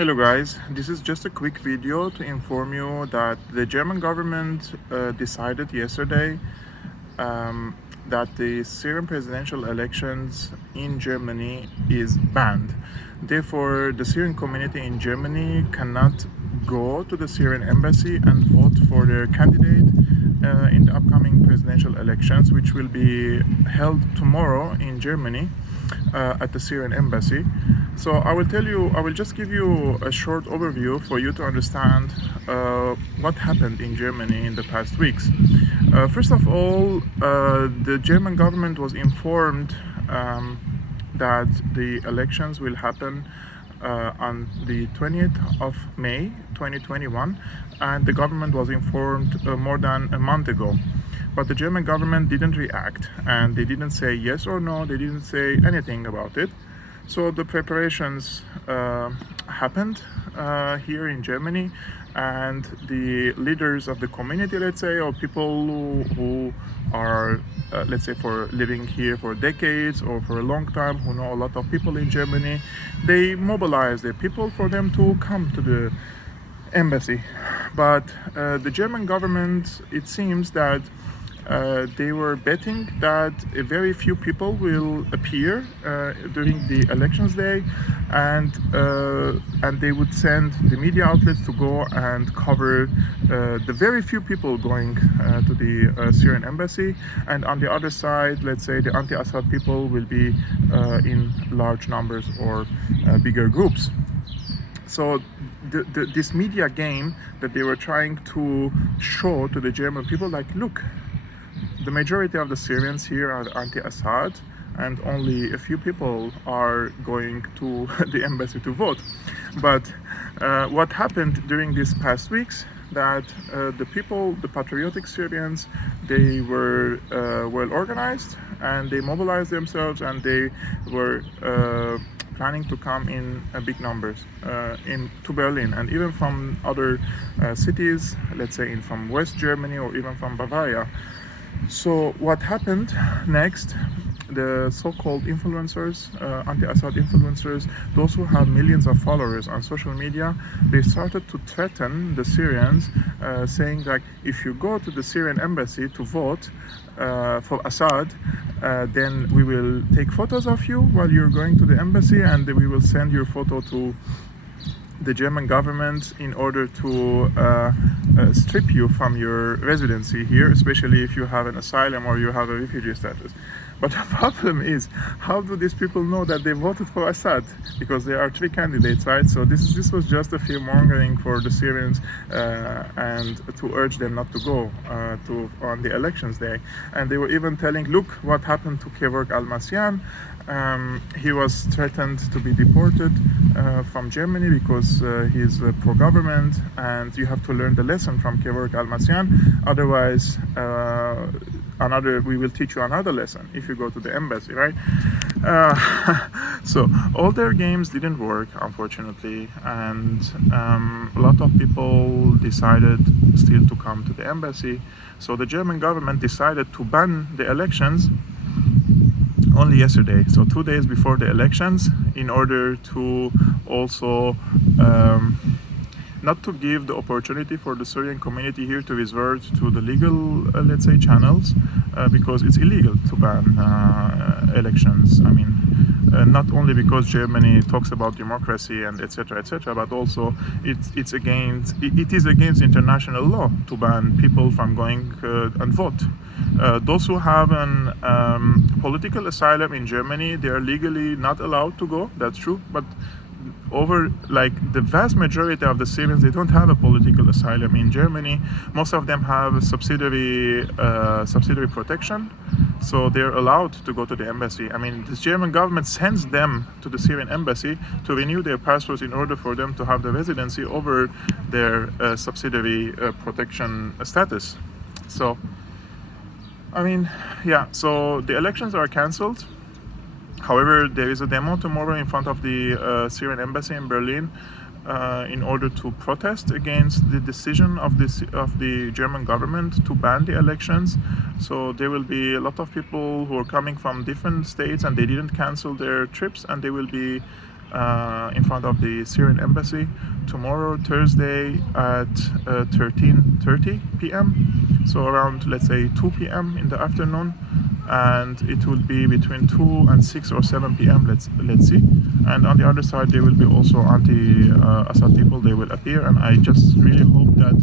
Hello guys, this is just a quick video to inform you that the German government decided yesterday um, that the Syrian presidential elections in Germany is banned. Therefore, the Syrian community in Germany cannot go to the Syrian embassy and vote for their candidate in the upcoming presidential elections, which will be held tomorrow in Germany at the Syrian embassy. So I will just give you a short overview for you to understand what happened in Germany in the past weeks. First of all, the German government was informed that the elections will happen on the 20th of May 2021, and the government was informed more than a month ago. But the German government didn't react, and they didn't say yes or no, they didn't say anything about it. So the preparations happened here in Germany, and the leaders of the community, let's say, or people who are, let's say, for living here for decades or for a long time, who know a lot of people in Germany, they mobilize their people for them to come to the embassy. But the German government, it seems that they were betting that a very few people will appear during the elections day, and they would send the media outlets to go and cover the very few people going to the Syrian embassy. And on the other side, let's say the anti-Assad people will be in large numbers or bigger groups. So this media game that they were trying to show to the German people, like, look, the majority of the Syrians here are anti-Assad, and only a few people are going to the embassy to vote. But what happened during these past weeks, that the people, the patriotic Syrians, they were well organized, and they mobilized themselves, and they were planning to come in big numbers to Berlin, and even from other cities, let's say from West Germany or even from Bavaria. So what happened next? The so-called influencers, anti-Assad influencers, those who have millions of followers on social media, they started to threaten the Syrians, saying that if you go to the Syrian embassy to vote for Assad, then we will take photos of you while you're going to the embassy, and we will send your photo to the German government in order to strip you from your residency here, especially if you have an asylum or you have a refugee status. But the problem is, how do these people know that they voted for Assad? Because there are three candidates, right? So this was just a fear mongering for the Syrians and to urge them not to go on the elections day. And they were even telling, look what happened to Almassian. He was threatened to be deported from Germany because he's pro-government, and you have to learn the lesson from Almassian. Otherwise, we will teach you another lesson if you go to the embassy, right? So all their games didn't work, unfortunately, and a lot of people decided still to come to the embassy. So the German government decided to ban the elections only yesterday, so 2 days before the elections, in order to also not to give the opportunity for the Syrian community here to resort to the legal, let's say, channels, because it's illegal to ban elections. I mean, not only because Germany talks about democracy and etc., but also it is against international law to ban people from going and vote. Those who have an political asylum in Germany, they are legally not allowed to go. That's true, but the vast majority of the Syrians, they don't have a political asylum in Germany. Most of them have subsidiary protection, so they're allowed to go to the embassy. I mean, the German government sends them to the Syrian embassy to renew their passports in order for them to have the residency over their subsidiary protection status. So, I mean, yeah, so the elections are cancelled. However, there is a demo tomorrow in front of the Syrian embassy in Berlin in order to protest against the decision of the German government to ban the elections. So there will be a lot of people who are coming from different states, and they didn't cancel their trips, and they will be in front of the Syrian embassy tomorrow, Thursday, at 13:30 p.m. So around, let's say, 2 p.m. in the afternoon, and it will be between 2 and 6 or 7 p.m. Let's see. And on the other side, there will be also anti-Assad people. They will appear, and I just really hope that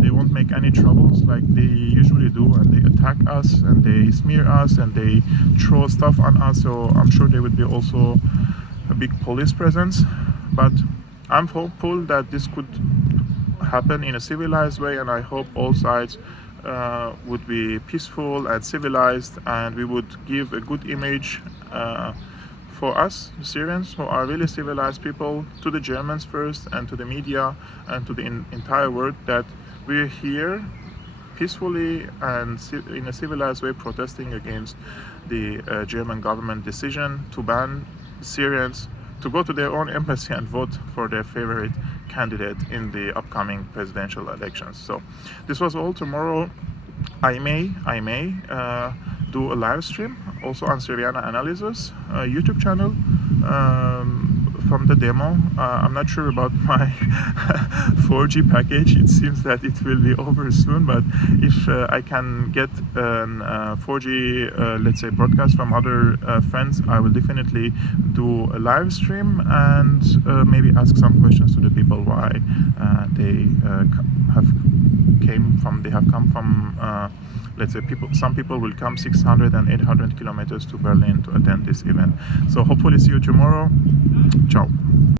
they won't make any troubles like they usually do, and they attack us and they smear us and they throw stuff on us. So I'm sure there will be also a big police presence, but I'm hopeful that this could happen in a civilized way, and I hope all sides would be peaceful and civilized, and we would give a good image for us, the Syrians, who are really civilized people, to the Germans first and to the media and to the entire world, that we're here peacefully and in a civilized way protesting against the German government decision to ban Syrians to go to their own embassy and vote for their favorite candidate in the upcoming presidential elections. So this was all. Tomorrow I may do a live stream also on Syrian Analysis YouTube channel from the demo. I'm not sure about my 4G package. It seems that it will be over soon, but if I can get a 4G let's say broadcast from other friends, I will definitely do a live stream and maybe ask some questions to the people why they have come from let's say some people will come 600 and 800 kilometers to Berlin to attend this event. So hopefully see you tomorrow. Ciao.